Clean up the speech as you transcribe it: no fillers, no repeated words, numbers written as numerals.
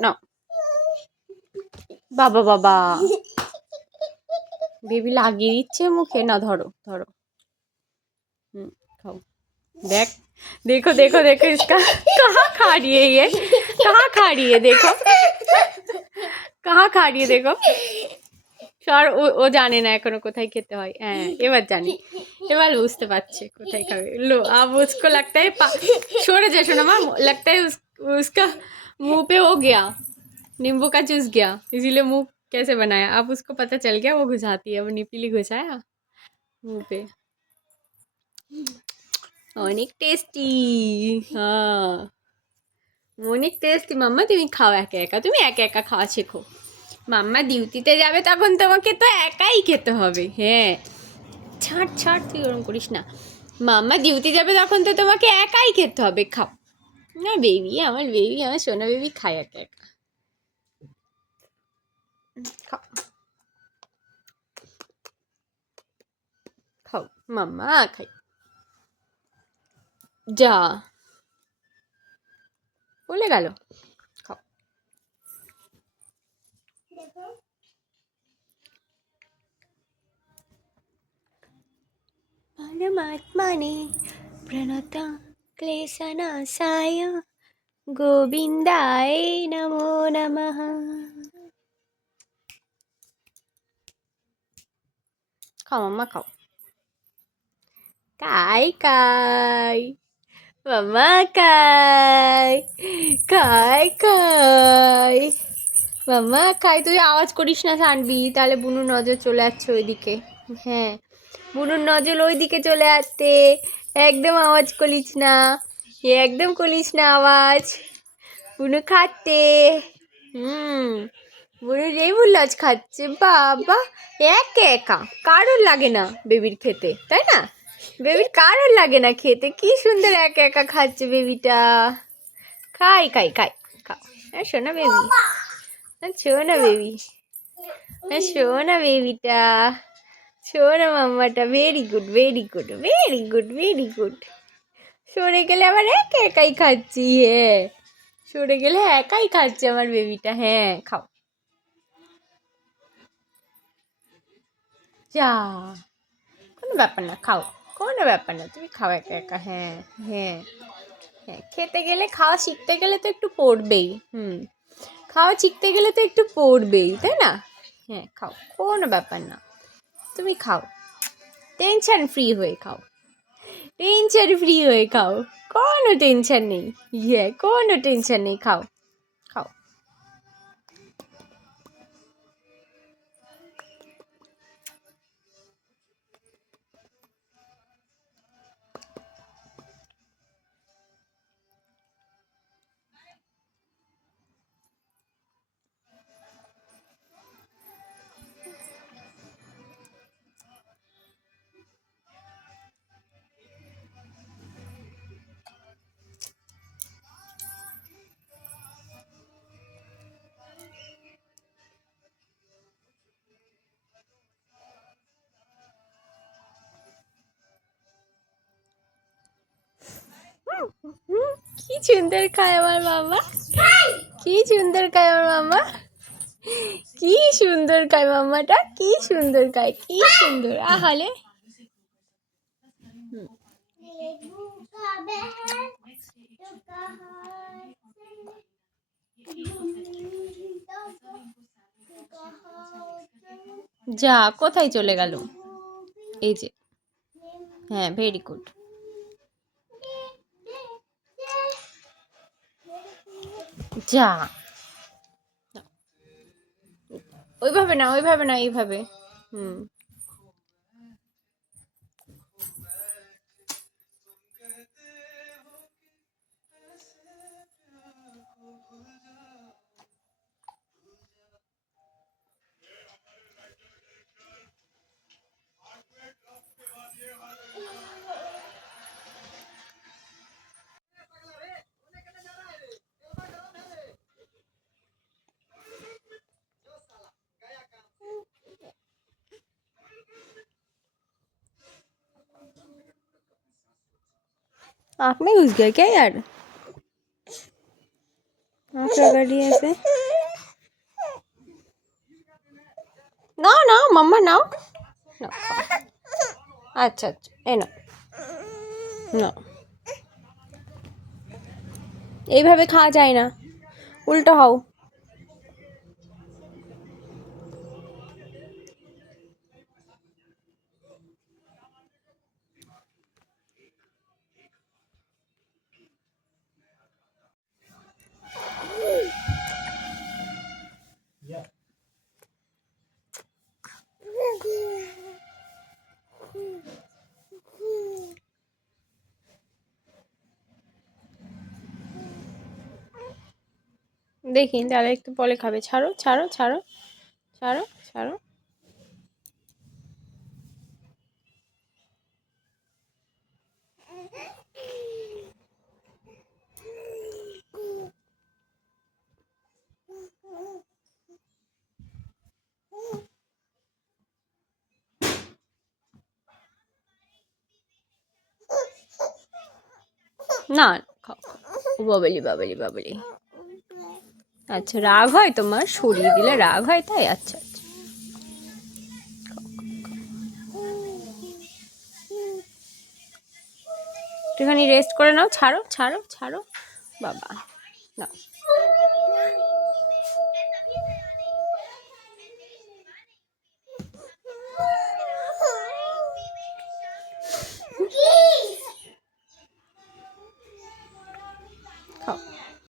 নাও। বাবা বাবা, বেবি লাগিয়ে দিচ্ছে মুখে। না ধরো ধরো। खाओ। देख, देखो देखो देखो इसका कहाँ खा रही है ये, कहाँ खा रही है देखो, कहाँ खा रही है देखो। সর, ও জানে না এখনো কোথায় খেতে হয়। হ্যাঁ এবার জানি, এবার বুঝতে পারছে কোথায় খাবে। लो अब उसको लगता है সরে যা শোনা মা, लगता है उसका मुंह पे हो गया, नींबू का जूस गया, इसीलिए मुंह कैसे बनाया। अब उसको पता चल गया, वो घुसाती है। वो निपली घुसाया मुंह पे। অনেক টেস্টি। হ্যাঁ অনেক টেস্টি। মাম্মা তুমি খাও একা একা, তুমি একা একা খাওয়া শেখো। মাম্মা ডিউটিতে যাবে তখন তোমাকে তো একাই খেতে হবে। হ্যাঁ ছাড় ছাড়, তুই ওরম করিস না। মাম্মা ডিউটি যাবে তখন তো তোমাকে একাই খেতে হবে। খাও না বেবি, আমার বেবি, আমার সোনা বেবি খায় একা একা। খাও খাও, মাম্মা খাই। যা বলে গেল। খাও। परमात्मने प्रणत क्लेशनाशाय गोविन्दाय नमो नमः। खाओ मम्मा खाओ। काई काई मम्मा काई काई काई মাম্মা খাই। তুই আওয়াজ করিস না শানবি, তাহলে বুনুর নজর চলে যাচ্ছে ওইদিকে। হ্যাঁ বুনুর নজর ওইদিকে চলে আসতে। একদম আওয়াজ করিস না, একদম করিস না আওয়াজ। বুনু খাচ্ছে। বুনু যেই বুল্লাজ খাচ্ছে। বাবা একা একা, কারোর লাগে না বেবির খেতে, তাই না? বেবির কারোর লাগে না খেতে। কি সুন্দর একা একা খাচ্ছে বেবিটা। খাই খাই খাই খাও। শোনা বেবি, শোনা বেবি, শোনা বেবিটা, শোনা মাম্মাটা। Very good very good very good very good. সরে গেলে আবার একা একাই খাচ্ছি। হ্যাঁ সরে গেলে একাই খাচ্ছে আমার বেবিটা। হ্যাঁ খাও। যা কোনো ব্যাপার না, খাও কোনো ব্যাপার না, তুমি খাও একা একা। হ্যাঁ হ্যাঁ হ্যাঁ খেতে গেলে, খাওয়া শিখতে গেলে তো একটু পড়বেই। খাওয়া শিখতে গেলে তো একটু পড়বেই, তাই না? হ্যাঁ খাও কোনো ব্যাপার না, তুমি খাও। টেনশন ফ্রি হয়ে খাও, টেনশন ফ্রি হয়ে খাও। কোনো টেনশন নেই। ইয়ে কোনো টেনশন নেই, খাও খাও। কি সুন্দর খায় আমার মামা, কি সুন্দর খায় আমার মামা, কি সুন্দর খায় মামাটা, কি সুন্দর খায়, কি সুন্দর। আহলে যা কোথায় চলে গেল। এই যে হ্যাঁ ভেরি গুড। যা ওইভাবে না, ওইভাবে না, এইভাবে। आँख में घुस गया क्या यार? आँख গাড়ি আছে। নাও নাও মাম্মা নাও, নাও খাও। আচ্ছা আচ্ছা এই নাও, নাও। এইভাবে খাওয়া যায় না, উল্টো হও। দেখি তাহলে একটু পরে খাবে। ছাড়ো ছাড়ো ছাড়ো ছাড়ো ছাড়ো। না খাও খাও। বাবলি বাবলি বাবলি। আচ্ছা রাগ হয় তোমার, সরিয়ে দিলে রাগ হয় তাই? আচ্ছা আচ্ছা। একটুখানি রেস্ট করে নাও। ছাড়ো ছাড়ো ছাড়ো বাবা, নাও।